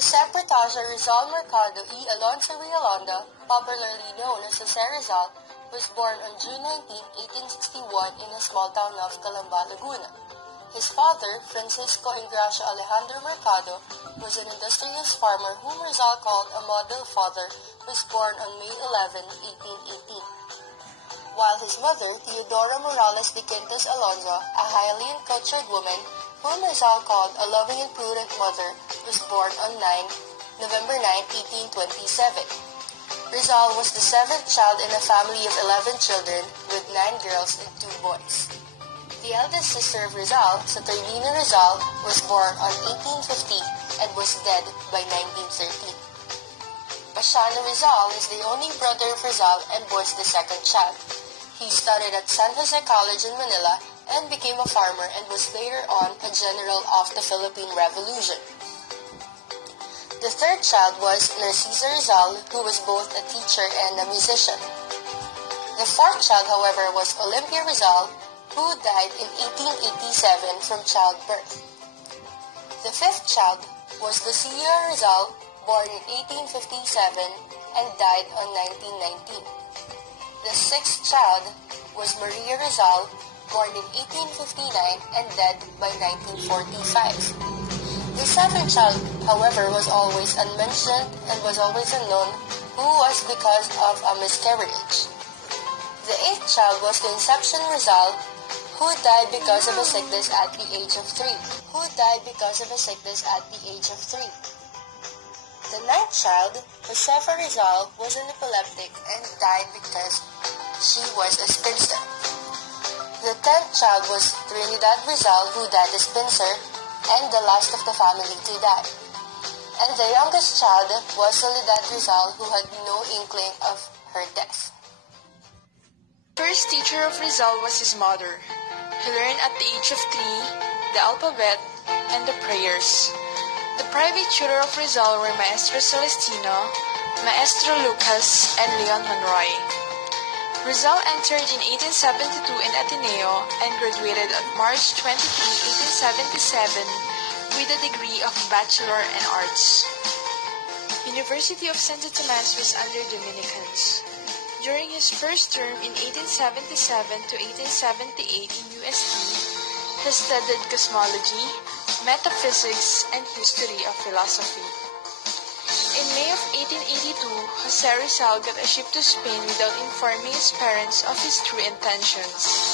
Jose Portacio Rizal Mercado y Alonso Realonda, popularly known as Jose Rizal, was born on June 19, 1861 in a small town of Calamba, Laguna. His father, Francisco Ingracia Alejandro Mercado, was an industrious farmer whom Rizal called a model father, was born on May 11, 1818. While his mother, Teodora Morales de Quintas Alonso, a highly cultured woman, whom Rizal called a loving and prudent mother, was born on November 9, 1827. Rizal was the seventh child in a family of 11 children, with 9 girls and 2 boys. The eldest sister of Rizal, Saturnina Rizal, was born on 1850 and was dead by 1913. Pasiano Rizal is the only brother of Rizal and was the second child. He studied at San Jose College in Manila and became a farmer and was later on a general of the Philippine Revolution. The third child was Narcisa Rizal, who was both a teacher and a musician. The fourth child, however, was Olympia Rizal, who died in 1887 from childbirth. The fifth child was Lucia Rizal, born in 1857 and died on 1919. The sixth child was Maria Rizal, born in 1859 and dead by 1945. The seventh child, however, was always unmentioned and was always unknown, who was because of a miscarriage. The eighth child was Concepcion Rizal, who died because of a sickness at the age of 3. The ninth child, Josefa Rizal, was an epileptic and died because she was a spinster. The 10th child was Trinidad Rizal, who died a spinster, and the last of the family to die. And the youngest child was Soledad Rizal, who had no inkling of her death. First teacher of Rizal was his mother. He learned at the age of 3 the alphabet and the prayers. The private tutor of Rizal were Maestro Celestino, Maestro Lucas, and Leon Monroy. Rizal entered in 1872 in Ateneo and graduated on March 23, 1877 with a degree of Bachelor in Arts. University of Santo Tomas was under Dominicans. During his first term in 1877 to 1878 in UST, he studied cosmology, metaphysics, and history of philosophy. In May of 1882, Jose Rizal got a ship to Spain without informing his parents of his true intentions.